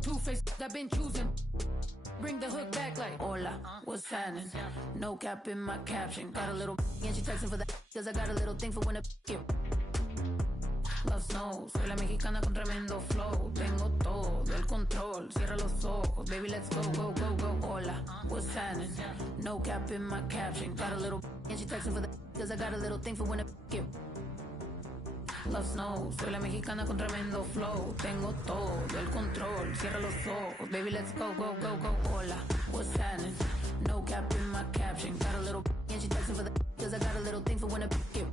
two-faced, I've been choosing. Bring the hook back like, hola, what's happening? No cap in my caption. Got a little and she texting for the cause I got a little thing for when a get. Love snow, soy la mexicana con tremendo flow. Tengo todo el control, cierra los ojos. Baby, let's go, go, go, go. Hola, what's happening? No cap in my caption. Got a little and she texting for the cause I got a little thing for when a get. Love snow, soy la mexicana con tremendo flow. Tengo todo el control, cierra los ojos. Baby, let's go, go, go, go. Hola, what's happening? No cap in my caption. Got a little and she texting for the cause I got a little thing for when a get.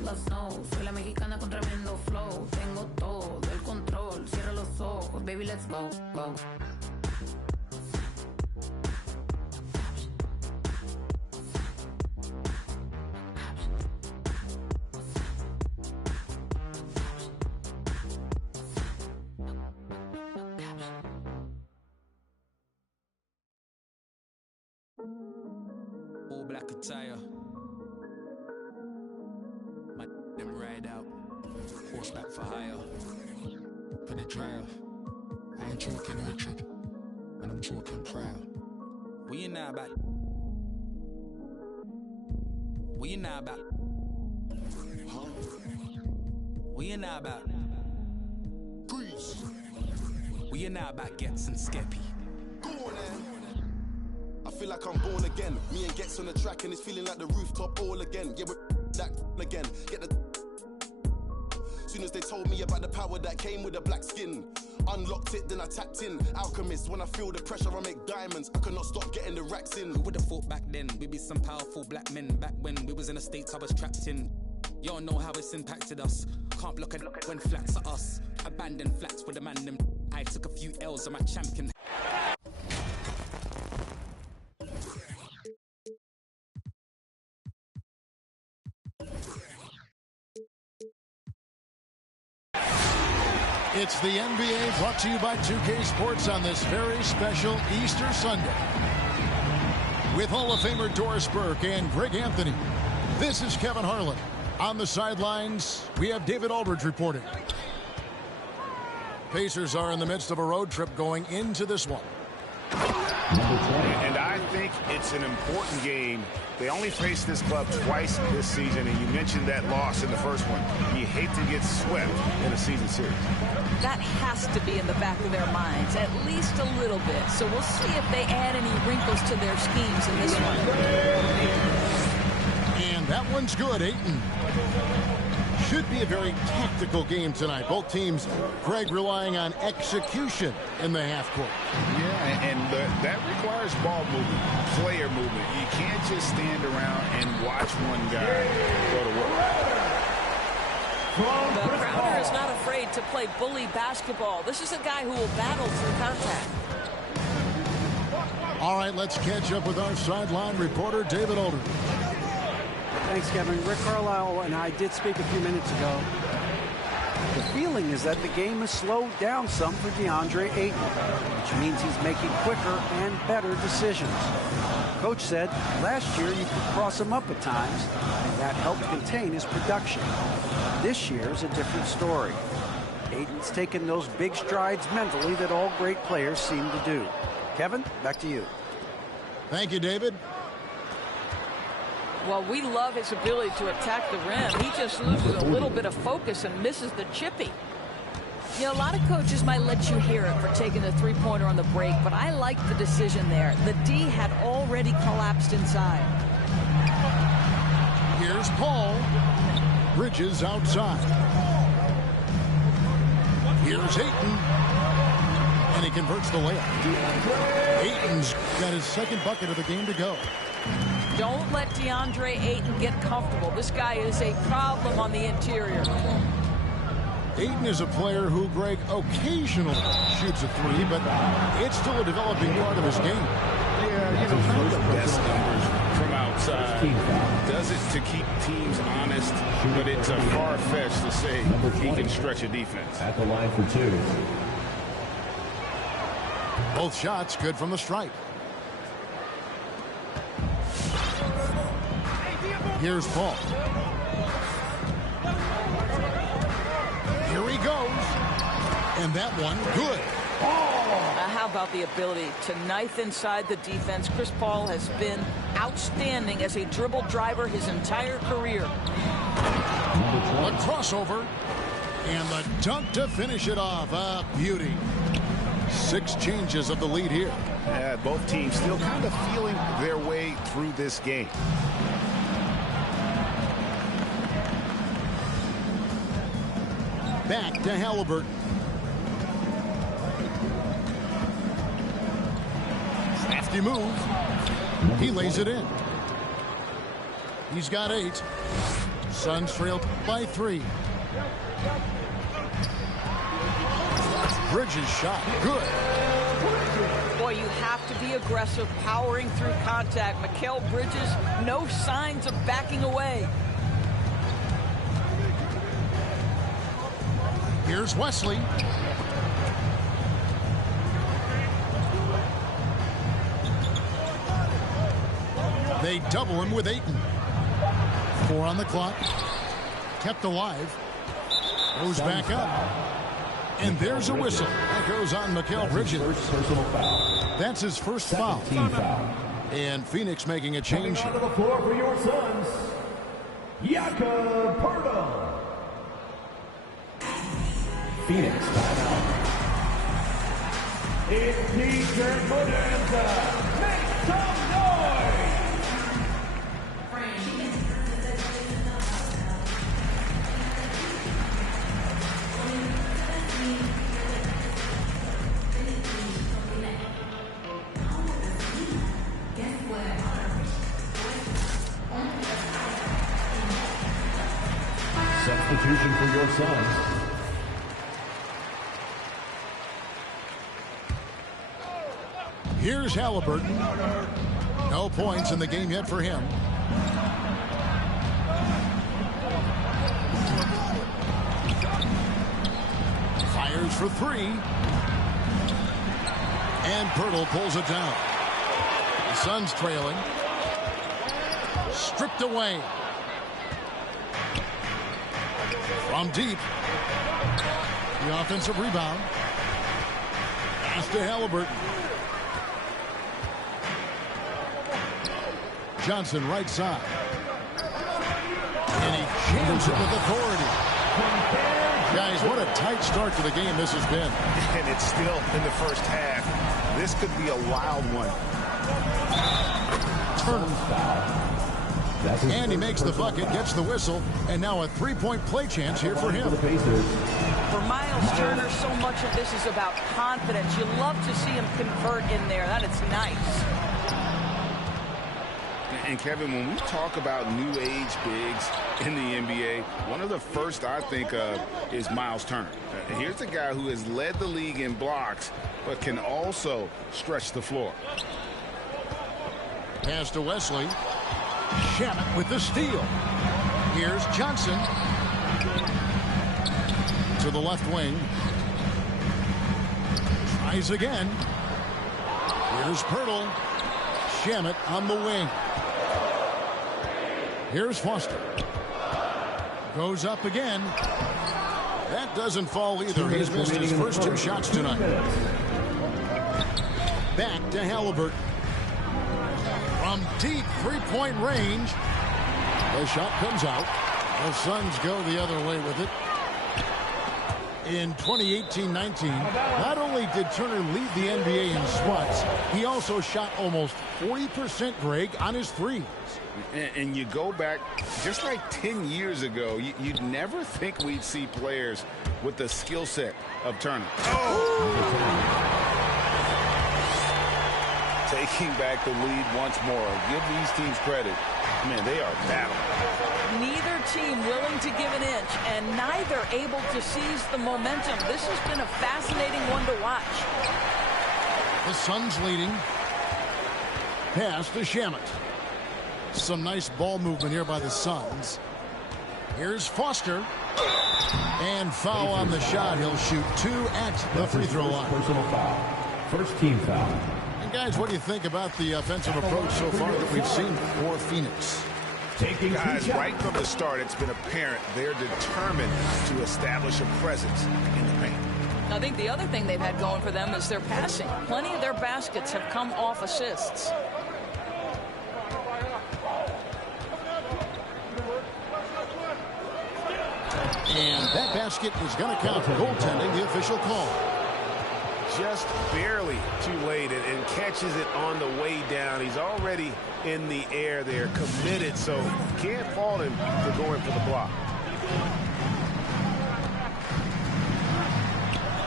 Love snow, soy la mexicana con tremendo flow. Tengo todo el control, cierra los ojos. Baby, let's go, go. All black attire. My them ride out. Horseback for hire. Put it trial. I ain't talking Richard. And I'm talking proud. We ain't now about. We ain't now about. We ain't now about. Grease. We ain't now about Gets and Skeppy. Go on, man. I feel like I'm born again. Me and Gets on the track and it's feeling like the rooftop all again. Yeah, we're that again. Get the. Soon as they told me about the power that came with the black skin, unlocked it, then I tapped in. Alchemist, when I feel the pressure, I make diamonds. I could not stop getting the racks in. Who would have thought back then we'd be some powerful black men? Back when we was in the States, I was trapped in. Y'all know how it's impacted us. Can't look at when flats are us. Abandoned flats with the man them. I took a few L's on my champion. It's the NBA brought to you by 2K Sports on this very special Easter Sunday. With Hall of Famer Doris Burke and Greg Anthony, this is Kevin Harlan. On the sidelines, we have David Aldridge reporting. Pacers are in the midst of a road trip going into this one. And I think it's an important game. They only faced this club twice this season, and you mentioned that loss in the first one. You hate to get swept in a season series. That has to be in the back of their minds, at least a little bit. So we'll see if they add any wrinkles to their schemes in this one. And that one's good, Ayton. Should be a very tactical game tonight. Both teams, Greg, relying on execution in the half court. Yeah, and that requires ball movement, player movement. You can't just stand around and watch one guy go to work. The Crowder is not afraid to play bully basketball. This is a guy who will battle through contact. All right, let's catch up with our sideline reporter, David Aldridge. Thanks, Kevin. Rick Carlisle and I did speak a few minutes ago. The feeling is that the game has slowed down some for DeAndre Ayton, which means he's making quicker and better decisions. Coach said last year you could cross him up at times, and that helped contain his production. This year is a different story. Ayton's taken those big strides mentally that all great players seem to do. Kevin, back to you. Thank you, David. Well, we love his ability to attack the rim. He just loses a little bit of focus and misses the chippy. You know, a lot of coaches might let you hear it for taking the three-pointer on the break, but I like the decision there. The D had already collapsed inside. Here's Paul. Bridges outside. Here's Ayton. And he converts the layup. Ayton's got his second bucket of the game to go. Don't let DeAndre Ayton get comfortable. This guy is a problem on the interior. Ayton is a player who, Greg, occasionally shoots a three, but it's still a developing part of his game. Yeah, you know, the best numbers from outside. Does it to keep teams honest, but it's a far-fetched to say he can stretch a defense. At the line for two. Both shots good from the stripe. Here's Paul. Here he goes. And that one, good. How about the ability to knife inside the defense? Chris Paul has been outstanding as a dribble driver his entire career. A crossover and the dunk to finish it off. A beauty. 6 changes of the lead here. Yeah, both teams still kind of feeling their way through this game. Back to Halliburton. Crafty move. He lays it in. He's got 8. Suns trailed by 3. Bridges shot. Good. Boy, you have to be aggressive, powering through contact. Mikal Bridges, no signs of backing away. Here's Wesley. They double him with Ayton. 4 on the clock. Kept alive. Goes back up. And there's a whistle. That goes on Mikal Bridges. That's his first foul. And Phoenix making a change. Coming onto the floor for your Suns, Jakob Poeltl. Phoenix timeout. It's Teacher Bonanza. Make some noise! Substitution for your Suns. Here's Halliburton. No points in the game yet for him. Fires for 3. And Poeltl pulls it down. The Suns trailing. Stripped away. From deep. The offensive rebound. Pass to Halliburton. Johnson right side. And he jams it with authority. Guys, what a tight start to the game this has been. And it's still in the first half. This could be a wild one. And he makes the bucket, gets the whistle, and now a 3-point play chance here for him. For Miles Turner, so much of this is about confidence. You love to see him convert in there. That is nice. And Kevin, when we talk about new age bigs in the NBA, one of the first I think of is Miles Turner. Here's a guy who has led the league in blocks, but can also stretch the floor. Pass to Wesley. Shamet with the steal. Here's Johnson. To the left wing. Tries again. Here's Poeltl. Shamet on the wing. Here's Foster. Goes up again. That doesn't fall either. He's missed his first 2 shots tonight. Back to Halliburton. From deep 3-point range. The shot comes out. The Suns go the other way with it. In 2018-19, not only did Turner lead the NBA in swats, he also shot almost 40%, Greg, on his threes. And you go back just like 10 years ago, you'd never think we'd see players with the skill set of Turner. Taking back the lead once more. Give these teams credit. Man, they are battling. Neither team willing to give an inch, and neither able to seize the momentum. This has been a fascinating one to watch. The Suns leading. Pass to Shamet. Some nice ball movement here by the Suns. Here's Foster. And foul on the shot. He'll shoot 2 at the free throw line. Personal foul. First team foul. And guys, what do you think about the offensive approach so far that we've seen for Phoenix? Guys, right from the start, it's been apparent they're determined to establish a presence in the paint. I think the other thing they've had going for them is their passing. Plenty of their baskets have come off assists. And that basket is going to count. Goaltending, the official call. Just barely too late and catches it on the way down. He's already in the air there, committed, so can't fault him for going for the block.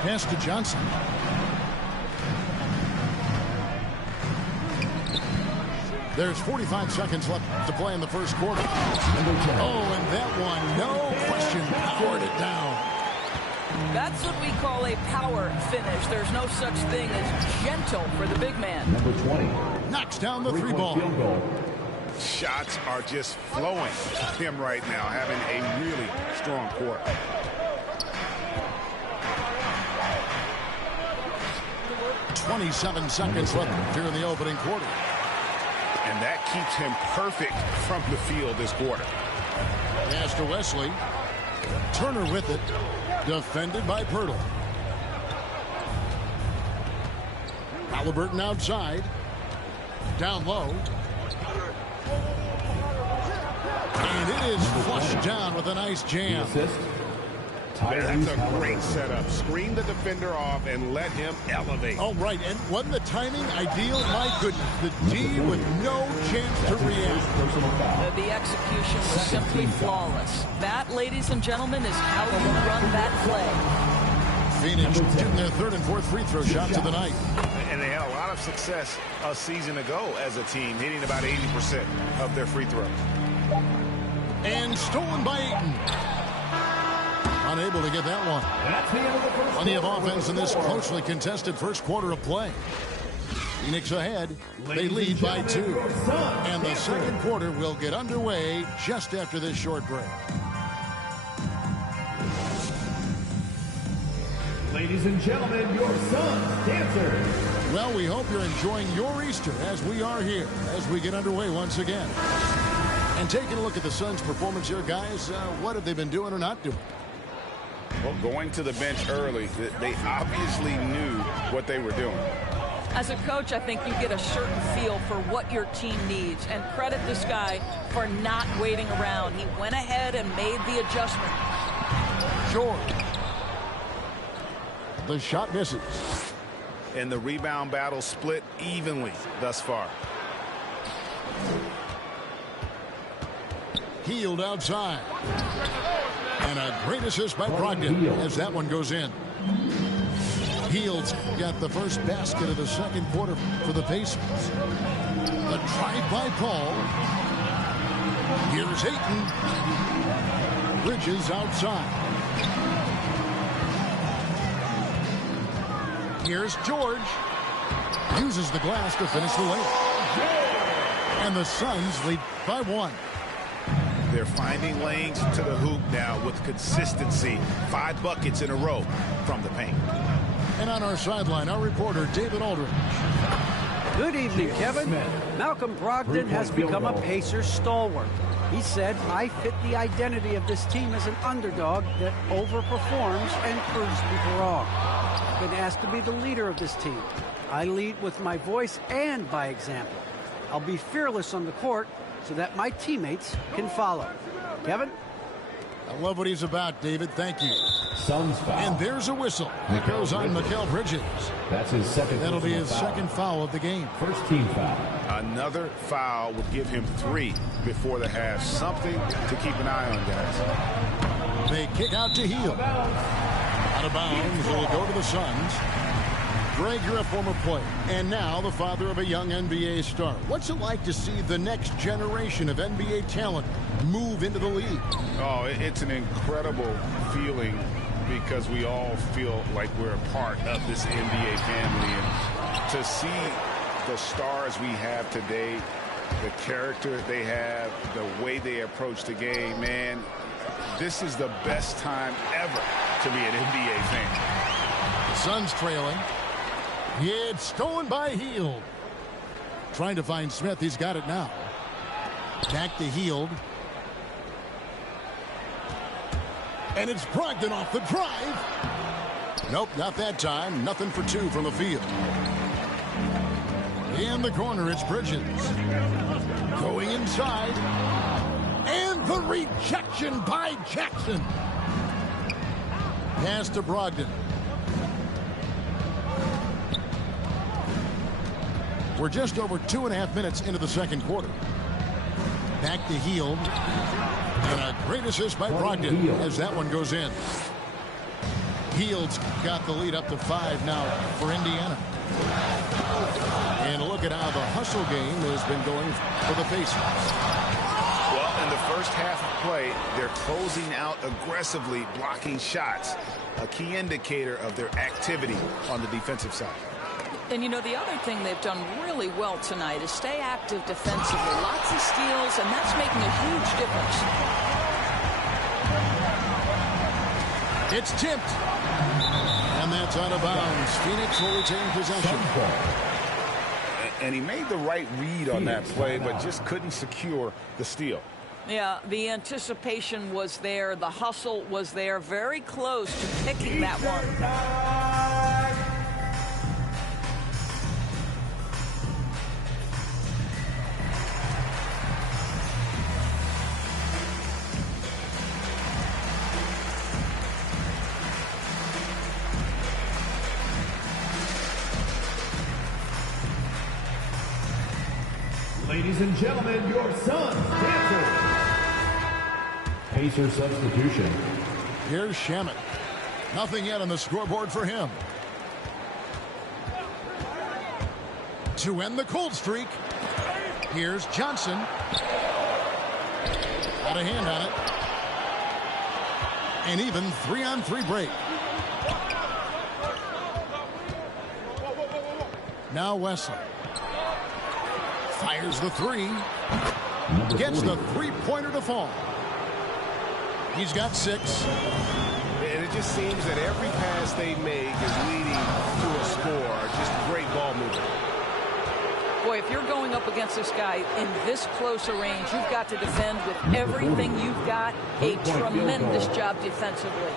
Pass to Johnson. There's 45 seconds left to play in the first quarter. Oh, and that one, no question, powered it down. That's what we call a power finish. There's no such thing as gentle for the big man. Number 20. Knocks down the three ball. Field goal. Shots are just flowing to him right now, having a really strong quarter. .27 seconds left here in the opening quarter. And that keeps him perfect from the field this quarter. Pass to Wesley. Turner with it. Defended by Pirtle. Halliburton outside. Down low. And it is flushed down with a nice jam. That's a great setup. Screen the defender off and let him elevate. Oh, right. And wasn't the timing ideal? My goodness. The D with no chance to react. The execution was simply flawless. That, ladies and gentlemen, is how you run that play. Phoenix getting their third and fourth free throw shots of the night. And they had a lot of success a season ago as a team, hitting about 80% of their free throws. And stolen by Ayton. Unable to get that one. Plenty of offense in this closely contested first quarter of play. Phoenix ahead. They lead by 2. And the second quarter will get underway just after this short break. Ladies and gentlemen, your Suns dancers. Well, we hope you're enjoying your Easter as we are here as we get underway once again. And taking a look at the Suns' performance here, guys, what have they been doing or not doing? Well, going to the bench early, they obviously knew what they were doing. As a coach, I think you get a certain feel for what your team needs, and credit this guy for not waiting around. He went ahead and made the adjustment. George. The shot misses. And the rebound battle split evenly thus far. Hield outside. And a great assist by Brogdon as that one goes in. Hield's got the first basket of the second quarter for the Pacers. The drive by Paul. Here's Ayton. Bridges outside. Here's George. Uses the glass to finish the layup. And the Suns lead by 1. They're finding lanes to the hoop now with consistency. 5 buckets in a row from the paint. And on our sideline, our reporter, David Aldridge. Good evening, Kevin. Malcolm Brogdon has become a Pacers stalwart. He said, I fit the identity of this team as an underdog that overperforms and proves people wrong. I've been asked to be the leader of this team. I lead with my voice and by example. I'll be fearless on the court so that my teammates can follow. Kevin? I love what he's about, David. Thank you. Suns foul. And there's a whistle. It goes on Mikal Bridges. That's his second. That'll be his second foul of the game. First team foul. Another foul would give him 3 before the half. Something to keep an eye on, guys. They kick out to Hield. Out of bounds. Will go to the Suns. Greg, you're a former player, and now the father of a young NBA star. What's it like to see the next generation of NBA talent move into the league? Oh, it's an incredible feeling because we all feel like we're a part of this NBA family. And to see the stars we have today, the character they have, the way they approach the game, man, this is the best time ever to be an NBA fan. The Suns trailing. It's stolen by Hield. Trying to find Smith. He's got it now. Back to Hield. And it's Brogdon off the drive. Nope, not that time. Nothing for two from the field. In the corner, it's Bridges. Going inside. And the rejection by Jackson. Pass to Brogdon. We're just over 2.5 minutes into the second quarter. Back to Hield. And a great assist by Brogdon as that one goes in. Hield's got the lead up to 5 now for Indiana. And look at how the hustle game has been going for the Pacers. Well, in the first half of play, they're closing out aggressively, blocking shots, a key indicator of their activity on the defensive side. And, you know, the other thing they've done really well tonight is stay active defensively. Lots of steals, and that's making a huge difference. It's tipped. And that's out of bounds. Phoenix will retain possession. And he made the right read on that play, but just couldn't secure the steal. Yeah, the anticipation was there. The hustle was there. Very close to picking that one. Ladies and gentlemen, your son's dancer. Pacer substitution. Here's Shamet. Nothing yet on the scoreboard for him. To end the cold streak, here's Johnson. Got a hand on it. An even 3-on-3 break. Now Wesley. Fires the three. Gets the three-pointer to fall. He's got 6. And it just seems that every pass they make is leading to a score. Just great ball movement. Boy, if you're going up against this guy in this close a range, you've got to defend with everything you've got. A tremendous job defensively.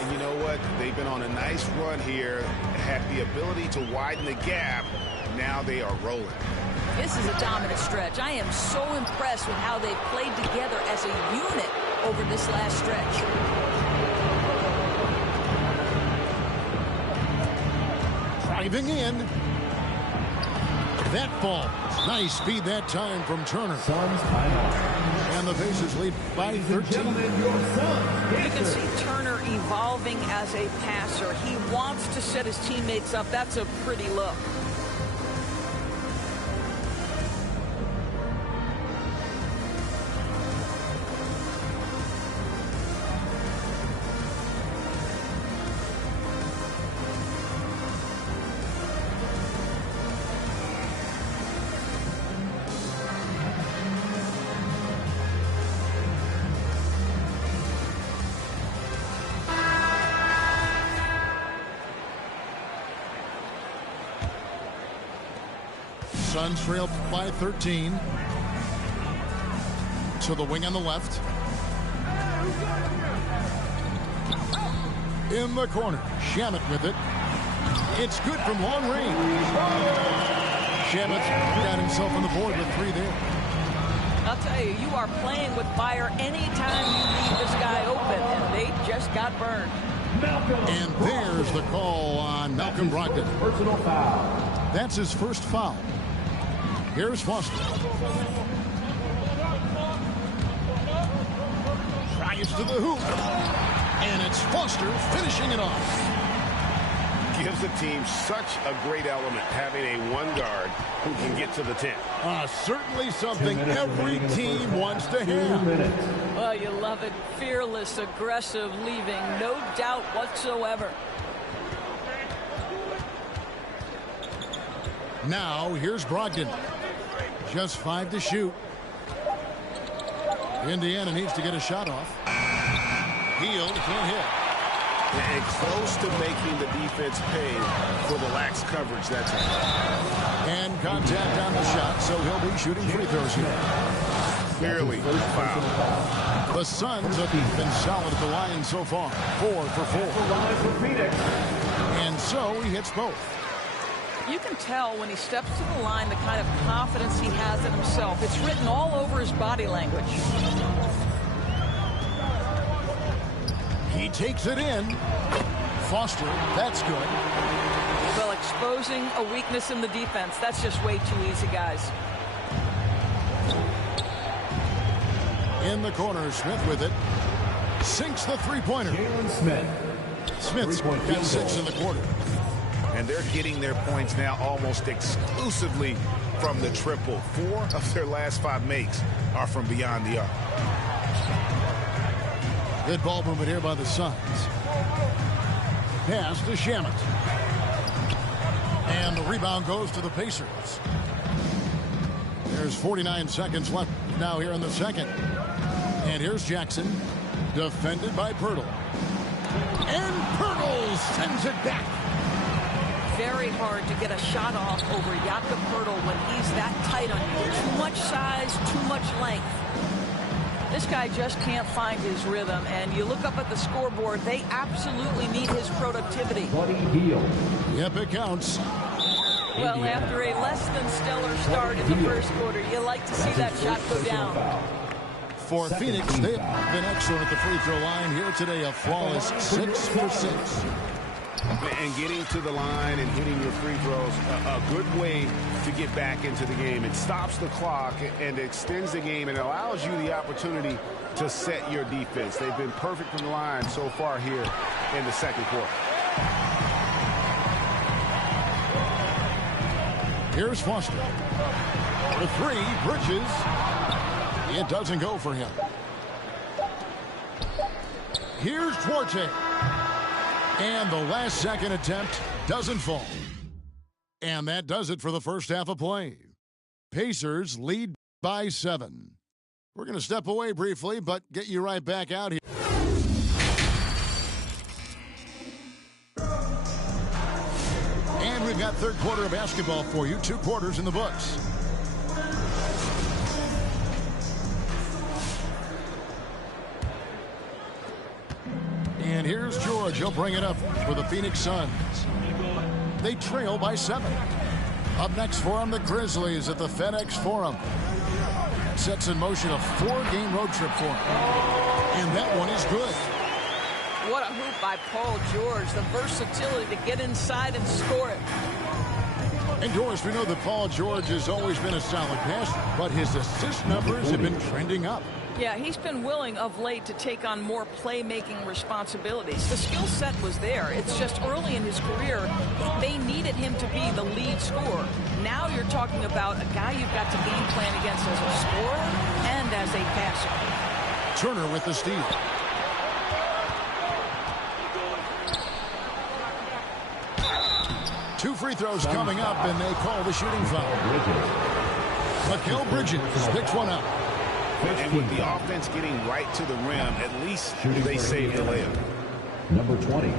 And you know what? They've been on a nice run here. Had the ability to widen the gap. Now they are rolling. This is a dominant stretch. I am so impressed with how they've played together as a unit over this last stretch. Driving in. That falls. Nice speed that time from Turner. Suns timeout. And the Pacers lead by 13. You can see Turner evolving as a passer. He wants to set his teammates up. That's a pretty look. Suns trail by 13. To the wing on the left. In the corner. Shamet with it. It's good from long range. Shamet got himself on the board with 3 there. I'll tell you, you are playing with fire anytime you leave this guy open, and they just got burned. And there's the call on Malcolm Brogdon. Personal foul. That's his first foul. Here's Foster. Drives to the hoop. And it's Foster finishing it off. Gives the team such a great element having a one guard who can get to the 10. Certainly something every team wants to have. Well, you love it. Fearless, aggressive, leaving no doubt whatsoever. Now, here's Brogdon. Just 5 to shoot. Indiana needs to get a shot off. Hield can't hit. And close to making the defense pay for the lax coverage that time. And contact on the shot, so he'll be shooting free throws here. clearly foul. The Suns have been solid at the line so far. 4 for 4. And so he hits both. You can tell when he steps to the line the kind of confidence he has in himself. It's written all over his body language. He takes it in. Foster, that's good. Well, exposing a weakness in the defense, that's just way too easy, guys. In the corner, Smith with it. Sinks the three-pointer. Jalen Smith. Smith's got 6 in the quarter. And they're getting their points now almost exclusively from the triple. 4 of their last 5 makes are from beyond the arc. Good ball movement here by the Suns. Pass to Shamet. And the rebound goes to the Pacers. There's 49 seconds left now here in the second. And here's Jackson, defended by Poeltl. And Poeltl sends it back. Very hard to get a shot off over Jakob Poeltl when he's that tight on you. Too much size, too much length. This guy just can't find his rhythm, and you look up at the scoreboard, they absolutely need his productivity. Yep, it counts. Well, after a less than stellar start in the first quarter, you like to see that shot go down. For Phoenix, they've been excellent at the free throw line here today. A flawless 6 for 6. And getting to the line and hitting your free throws, a good way to get back into the game. It stops the clock and extends the game and allows you the opportunity to set your defense. They've been perfect from the line so far here in the second quarter. Here's Foster. The 3, Bridges. It doesn't go for him. Here's Duarte. And the last second attempt doesn't fall. And that does it for the first half of play. Pacers lead by 7. We're going to step away briefly, but get you right back out here. And we've got third quarter of basketball for you. 2 quarters in the books. And here's George. He'll bring it up for the Phoenix Suns. They trail by 7. Up next for them, the Grizzlies at the FedEx Forum. Sets in motion a 4-game road trip for them. And that one is good. What a hoop by Paul George. The versatility to get inside and score it. And Doris, we know that Paul George has always been a solid passer, but his assist numbers have been trending up. Yeah, he's been willing of late to take on more playmaking responsibilities. The skill set was there. It's just early in his career, they needed him to be the lead scorer. Now you're talking about a guy you've got to game plan against as a scorer and as a passer. Turner with the steal. Two free throws coming up, and they call the shooting foul. Mikal Bridges picks one up. And with the offense getting right to the rim, at least they saved the layup. Number 20,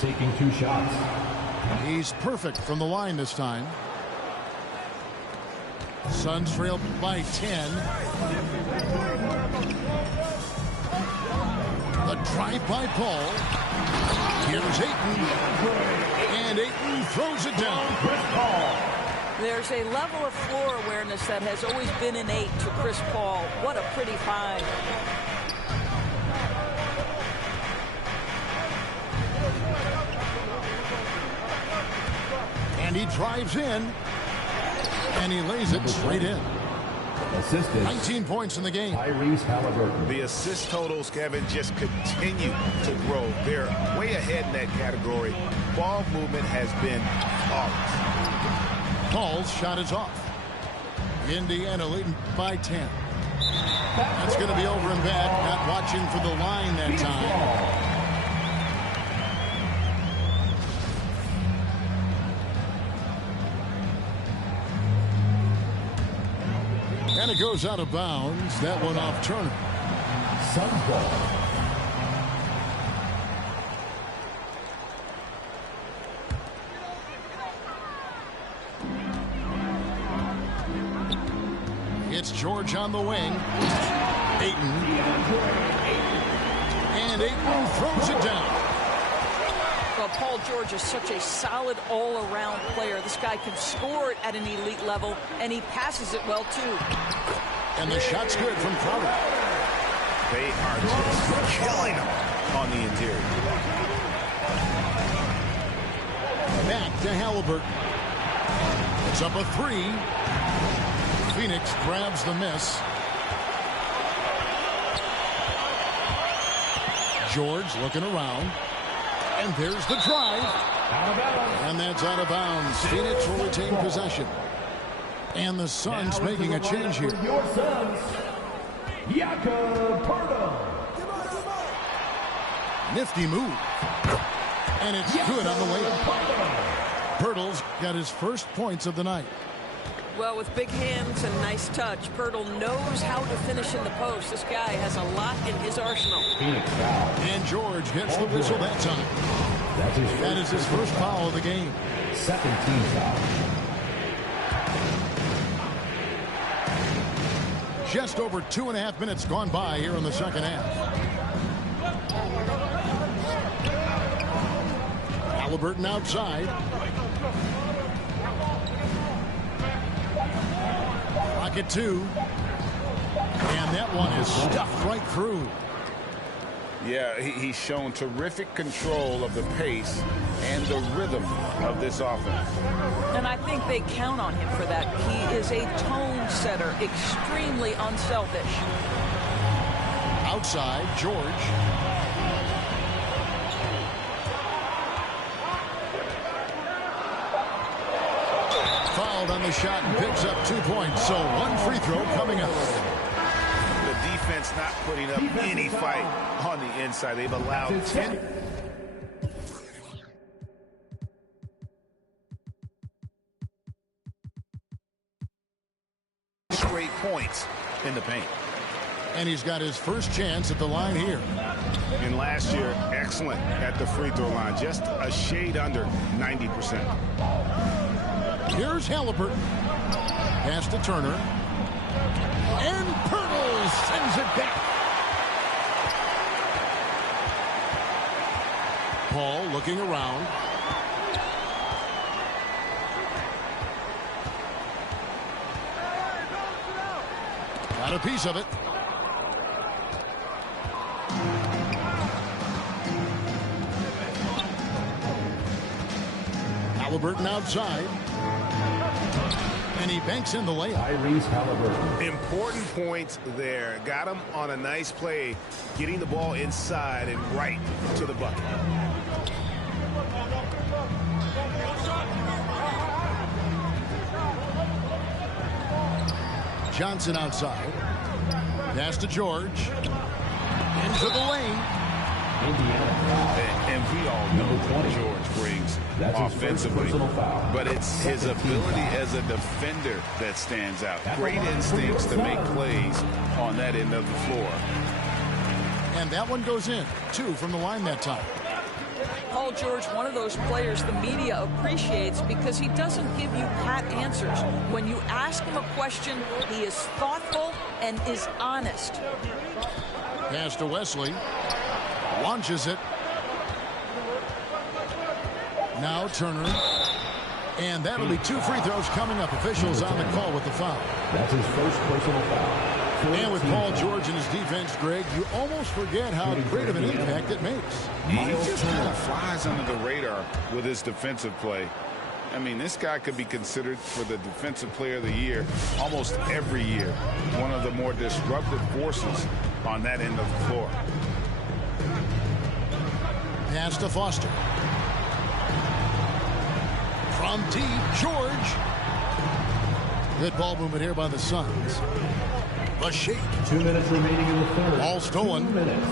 taking 2 shots. He's perfect from the line this time. Suns trail by 10. The drive by Paul. Here's Ayton. And Ayton throws it down. There's a level of floor awareness that has always been innate to Chris Paul. What a pretty find. And he drives in. And he lays it straight in. Assisted. 19 points in the game. Tyrese Halliburton. The assist totals, Kevin, just continue to grow. They're way ahead in that category. Ball movement has been flawless. Paul's shot is off. Indiana leading by 10. That's going to be over and back. Not watching for the line that time. And it goes out of bounds. That one off Turner. Suns ball. It's George on the wing. Ayton. And Ayton throws it down. Well, Paul George is such a solid all-around player. This guy can score it at an elite level, and he passes it well, too. And the shot's good from Crowder. They are just killing him on the interior. Back to Halliburton. It's up a 3. Phoenix grabs the miss. George looking around. And there's the drive. And that's out of bounds. Phoenix will retain possession. And the Suns making a change here. Your Suns, Jakob Poeltl. Nifty move. And it's good on the layup. Poeltl's got his first points of the night. Well, with big hands and nice touch, Poeltl knows how to finish in the post. This guy has a lot in his arsenal. And George gets the whistle that time. That is his first foul of the game. Second team foul. Just over 2.5 minutes gone by here in the second half. Halliburton outside. Rocket 2. And that one is stuffed right through. Yeah, he's shown terrific control of the pace and the rhythm of this offense. And I think they count on him for that. He is a tone setter, extremely unselfish. Outside, George. Fouled on the shot and picks up 2 points. So one free throw coming up. The defense not putting up any fight on the inside. They've allowed 10 straight points in the paint. And he's got his first chance at the line here. And last year, excellent at the free throw line. Just a shade under 90%. Here's Halliburton. Pass to Turner. And Poeltl sends it back. Paul looking around. Got a piece of it. Halliburton outside. And he banks in the layup. Tyrese Halliburton. Important points there. Got him on a nice play, getting the ball inside and right to the bucket. Johnson outside. Pass to George. Into the lane. And we all know what George brings offensively, but it's his ability as a defender that stands out. Great instincts to make plays on that end of the floor. And that one goes in. 2 from the line that time. Paul George, one of those players the media appreciates because he doesn't give you pat answers. When you ask him a question, he is thoughtful and is honest. Pass to Wesley. Launches it. Now Turner. And that'll be 2 free throws coming up. Officials on the call with the foul. That's his first personal foul. And with Paul George and his defense, Greg, you almost forget how great of an impact it makes. He just kind of flies under the radar with his defensive play. I mean, this guy could be considered for the Defensive Player of the Year almost every year. One of the more disruptive forces on that end of the floor. Pass to Foster. From deep, George. Good ball movement here by the Suns. The shake. 2 minutes remaining in the third. Ball stolen. 2 minutes.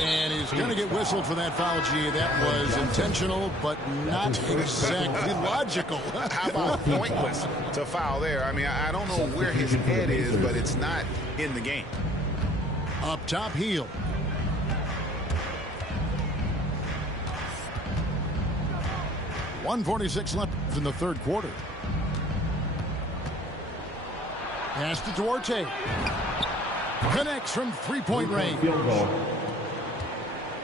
And he's going to get whistled for that foul, G. That was intentional, but not exactly logical. How about pointless to foul there? I mean, I don't know where his head is, but it's not in the game. Up top, Hield. .146 left in the third quarter. Pass to Duarte. Connects from three-point range.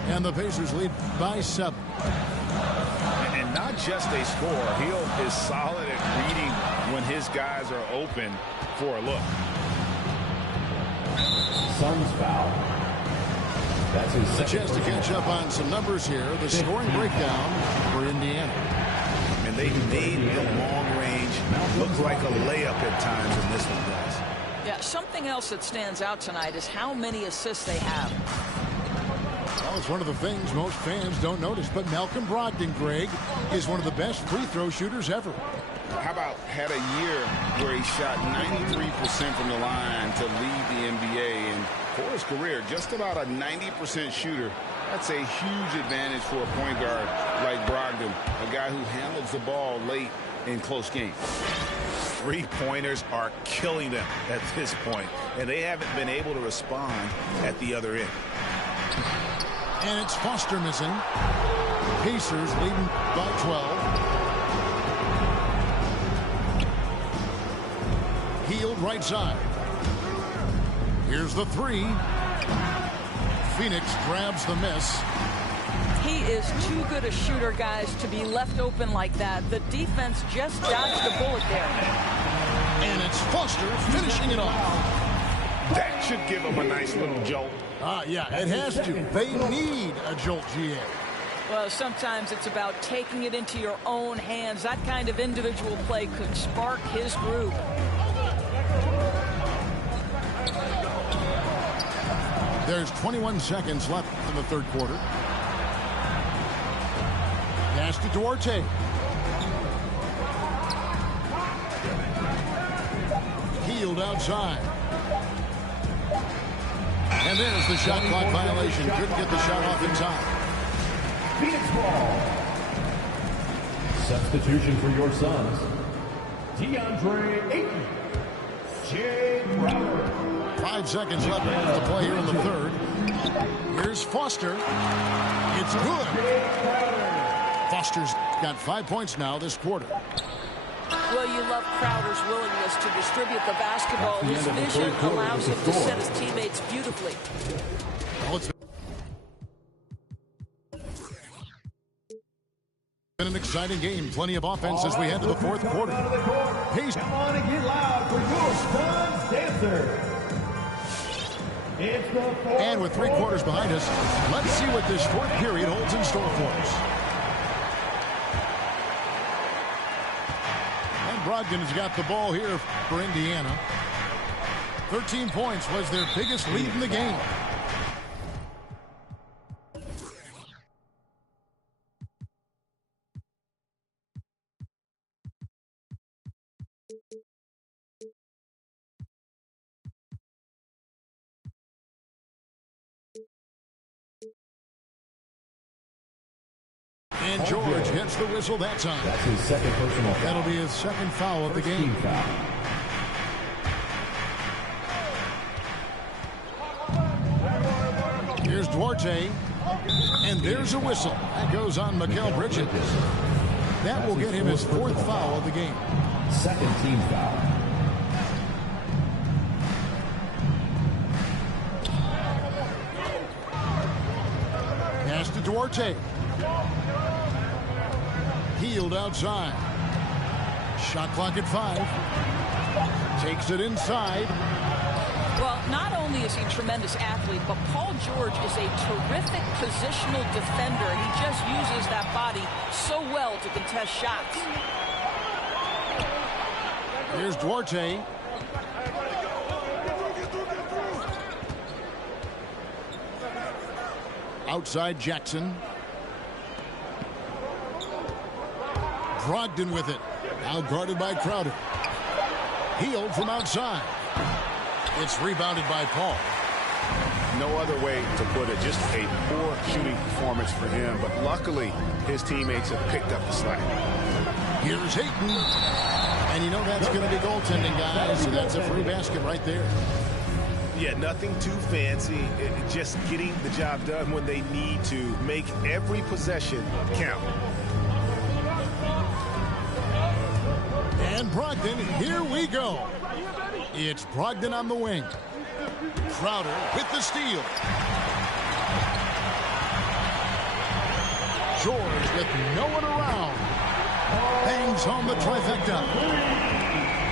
And the Pacers lead by 7. And not just a score. Hield is solid at reading when his guys are open for a look. Suns foul. That's his a chance to catch up on some numbers here. The scoring breakdown for Indiana. And they made the long range look like a layup at times in this one, guys. Yeah, something else that stands out tonight is how many assists they have. Well, it's one of the things most fans don't notice. But Malcolm Brogdon, Greg, is one of the best free throw shooters ever. How about had a year where he shot 93% from the line to lead the NBA, and for his career, just about a 90% shooter. That's a huge advantage for a point guard like Brogdon, a guy who handles the ball late in close games. Three-pointers are killing them at this point, and they haven't been able to respond at the other end. And it's Foster missing. Pacers leading by 12. Hield right side. Here's the three. Phoenix grabs the miss. He is too good a shooter, guys, to be left open like that. The defense just dodged the bullet there. And it's Foster finishing it off. That should give them a nice little jolt. Yeah, it has to. They need a jolt, GA. Well, sometimes it's about taking it into your own hands. That kind of individual play could spark his groove. There's 21 seconds left in the third quarter. Pass to Duarte. Hield outside. And there's the shot clock violation. Couldn't get the shot off in time. Phoenix ball. Substitution for your Suns. DeAndre Ayton. Jay Crowder. 5 seconds left to play here in the third. Here's Foster. It's good. Foster's got 5 points now this quarter. Well, you love Crowder's willingness to distribute the basketball. His vision allows him to set his teammates beautifully. Well, it's been an exciting game. Plenty of offense as we head to the fourth quarter. Pace. Come on and get loud for your Suns dancer. And with 3 quarters behind us, let's see what this fourth period holds in store for us. And Brogdon has got the ball here for Indiana. 13 points was their biggest lead in the game. And George gets the whistle that time. That's his second personal foul. That'll be his second foul of the game. Here's Duarte. And there's a whistle. That goes on Mikal Bridges. That will get him his fourth foul of the game. Second team foul. Pass to Duarte. Hield outside. Shot clock at 5. Takes it inside. Well, not only is he a tremendous athlete, but Paul George is a terrific positional defender. He just uses that body so well to contest shots. Here's Duarte. Outside Jackson. Brogdon with it. Now guarded by Crowder. Hield from outside. It's rebounded by Paul. No other way to put it. Just a poor shooting performance for him. But luckily, his teammates have picked up the slack. Here's Ayton. And you know that's going to be goaltending, guys. So that's a free basket right there. Yeah, nothing too fancy. Just getting the job done when they need to. Make every possession count. And Brogdon, here we go. It's Brogdon on the wing. Crowder with the steal. George with no one around. Bangs home the trifecta.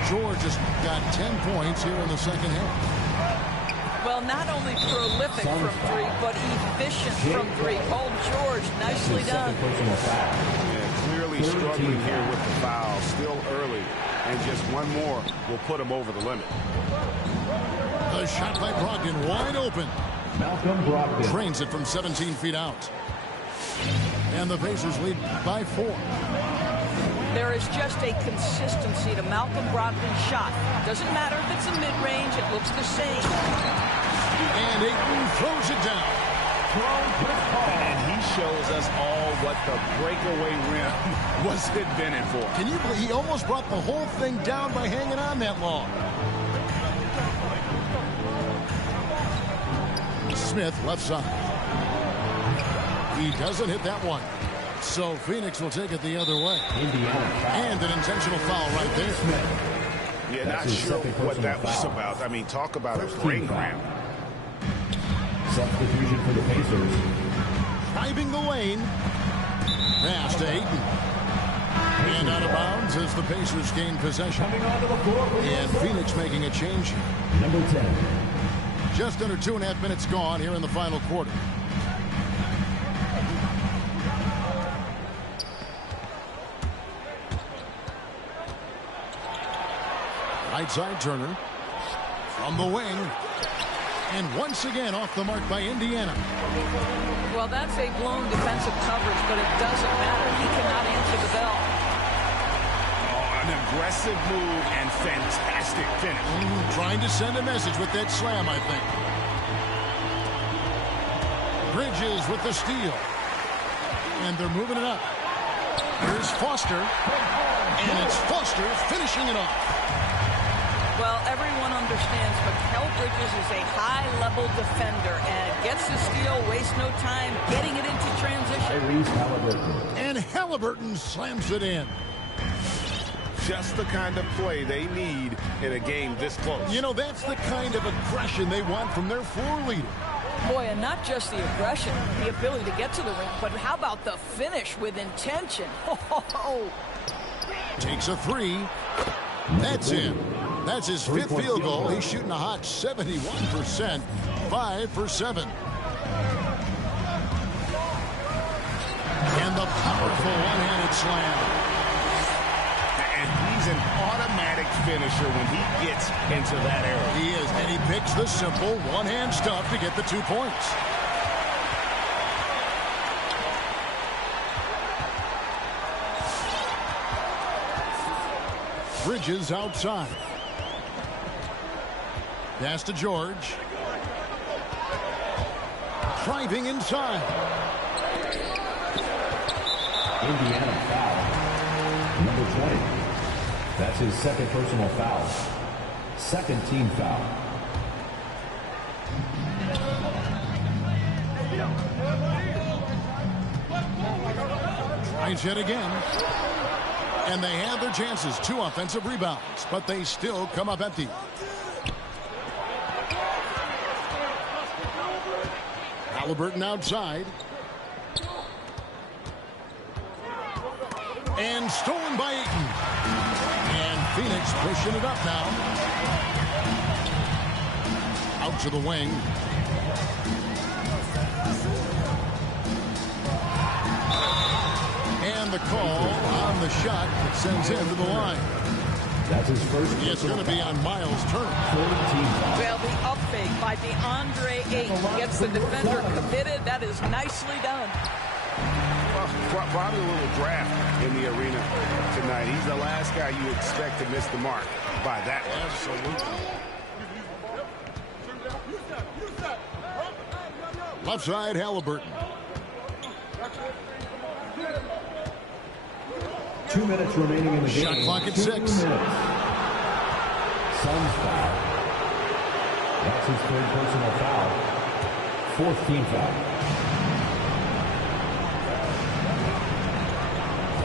George has got 10 points here in the second half. Well, not only prolific from three, but efficient from three. Oh, George, nicely done. Yeah, clearly struggling here with the foul. Still early. And just one more will put him over the limit. The shot by Brogdon wide open. Malcolm Brogdon Trains it from 17 feet out. And the Pacers lead by 4. There is just a consistency to Malcolm Brogdon's shot. Doesn't matter if it's a mid-range, it looks the same. And Ayton throws it down. And he shows us all what the breakaway rim was invented for. Can you believe he almost brought the whole thing down by hanging on that long? Smith left side. He doesn't hit that one. So Phoenix will take it the other way. And an intentional foul right there. Yeah, not sure what that was about. I mean, talk about a brain cramp. Substitution for the Pacers. Driving the lane. Pass to Ayton. And out of bounds as the Pacers gain possession. And Phoenix making a change here. Number 10. Just under 2.5 minutes gone here in the final quarter. Right side Turner. From the wing. And once again off the mark by Indiana. Well, that's a blown defensive coverage, but it doesn't matter. He cannot answer the bell. Oh, an aggressive move and fantastic finish. Trying to send a message with that slam, I think. Bridges with the steal. And they're moving it up. Here's Foster. And it's Foster finishing it off. Well, everyone understands Mikal Bridges is a high-level defender and gets the steal, wastes no time getting it into transition. And Halliburton slams it in. Just the kind of play they need in a game this close. You know, that's the kind of aggression they want from their floor leader. Boy, and not just the aggression, the ability to get to the rim, but how about the finish with intention? Takes a three. That's in. That's his 5th field goal. He's shooting a hot 71%. 5 for 7. And the powerful one-handed slam. And he's an automatic finisher when he gets into that area. He is, and he picks the simple one-hand stuff to get the 2 points. Bridges outside. Pass to George. Driving inside. Indiana foul. Number 20. That's his 2nd personal foul. 2nd team foul. Tries it again. And they have their chances. 2 offensive rebounds, but they still come up empty. Halliburton outside. And stolen by Ayton. And Phoenix pushing it up now. Out to the wing. And the call on the shot that sends him to the line. That's his first. It's going to be on Miles Turner. Well, the up fake by DeAndre Ayton gets the defender committed. That is nicely done. Well, probably a little draft in the arena tonight. He's the last guy you expect to miss the mark by that. Absolutely. Left side, Halliburton. 2 minutes remaining in the game. Shot clock at 6. 2 minutes. Suns foul. That's his 3rd personal foul. 4th team foul.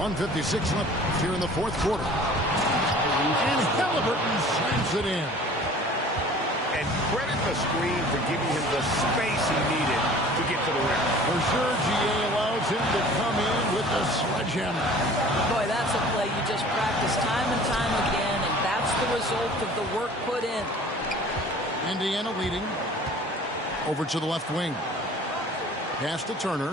1:56 left here in the 4th quarter. And Halliburton slams it in. credit the screen for giving him the space he needed to get to the rim. For sure, GA allows him to come in with the sledgehammer. Boy, that's a play you just practice time and time again, and that's the result of the work put in. Indiana leading. Over to the left wing. Pass to Turner.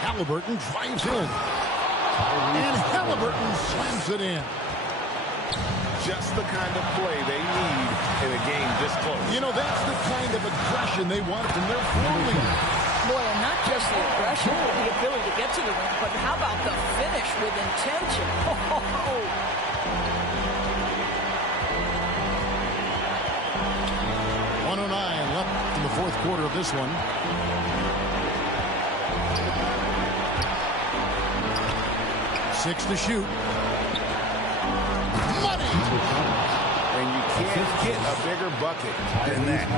Halliburton drives in. And Halliburton slams it in. Just the kind of play they need in a game this close. You know, that's the kind of aggression they want from their floor leader. Boy, and not just the aggression, the ability to get to the rim, but how about the finish with intention? Oh. 1:09 left in the fourth quarter of this one. Six to shoot. Money! And you can't get a bigger bucket than that.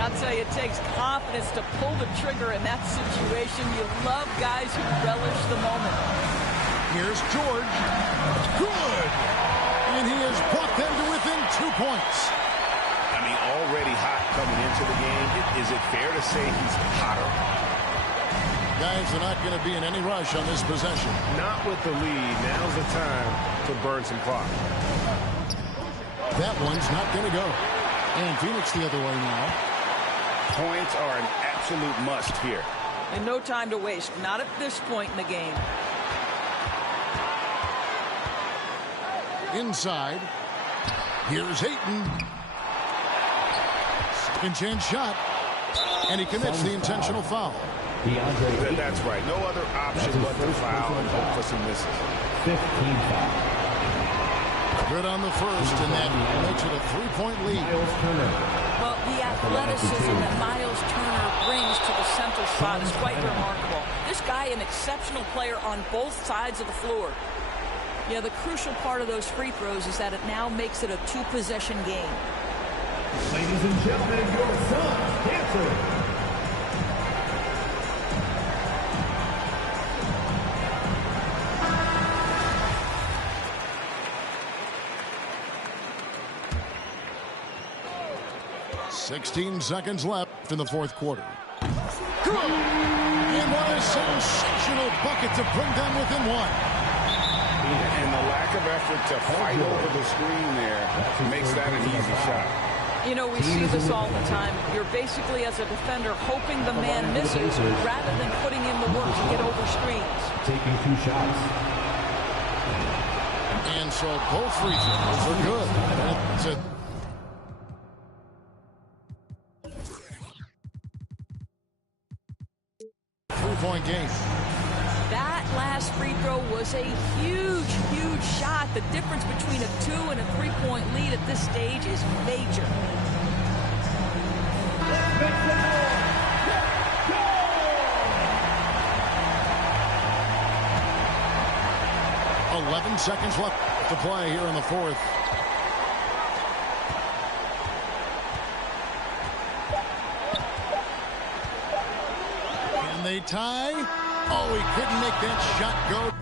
I'll tell you, it takes confidence to pull the trigger in that situation. You love guys who relish the moment. Here's George. Good! And he has brought them to within 2 points. I mean, already hot coming into the game. Is it fair to say he's hotter? Guys are not going to be in any rush on this possession. Not with the lead. Now's the time to burn some clock. That one's not going to go. And Phoenix the other way now. Points are an absolute must here. And no time to waste. Not at this point in the game. Inside. Here's Ayton. Second chance shot. And he commits the intentional foul. That's right. No other option but to foul and hope for some misses. 15 foul. Good on the first, and that makes it a 3-point lead. Well, the athleticism that Miles Turner brings to the central spot is quite remarkable. This guy, an exceptional player on both sides of the floor. Yeah, the crucial part of those free throws is that it now makes it a two-possession game. Ladies and gentlemen, your Suns answer. $16 seconds left in the fourth quarter. Good! And what a sensational bucket to bring them within one. And the lack of effort to fight over the screen there makes that an easy shot. You know, we see this all the time. You're basically, as a defender, hoping the man misses rather than putting in the work to get over screens. Taking 2 shots. And so both free throws are good. It's a 3-point game. That last free throw was a huge, huge shot. The difference between a 2- and a 3-point lead at this stage is major. Let's 11 seconds left to play here in the fourth. Can they tie? Oh, he couldn't make that shot go.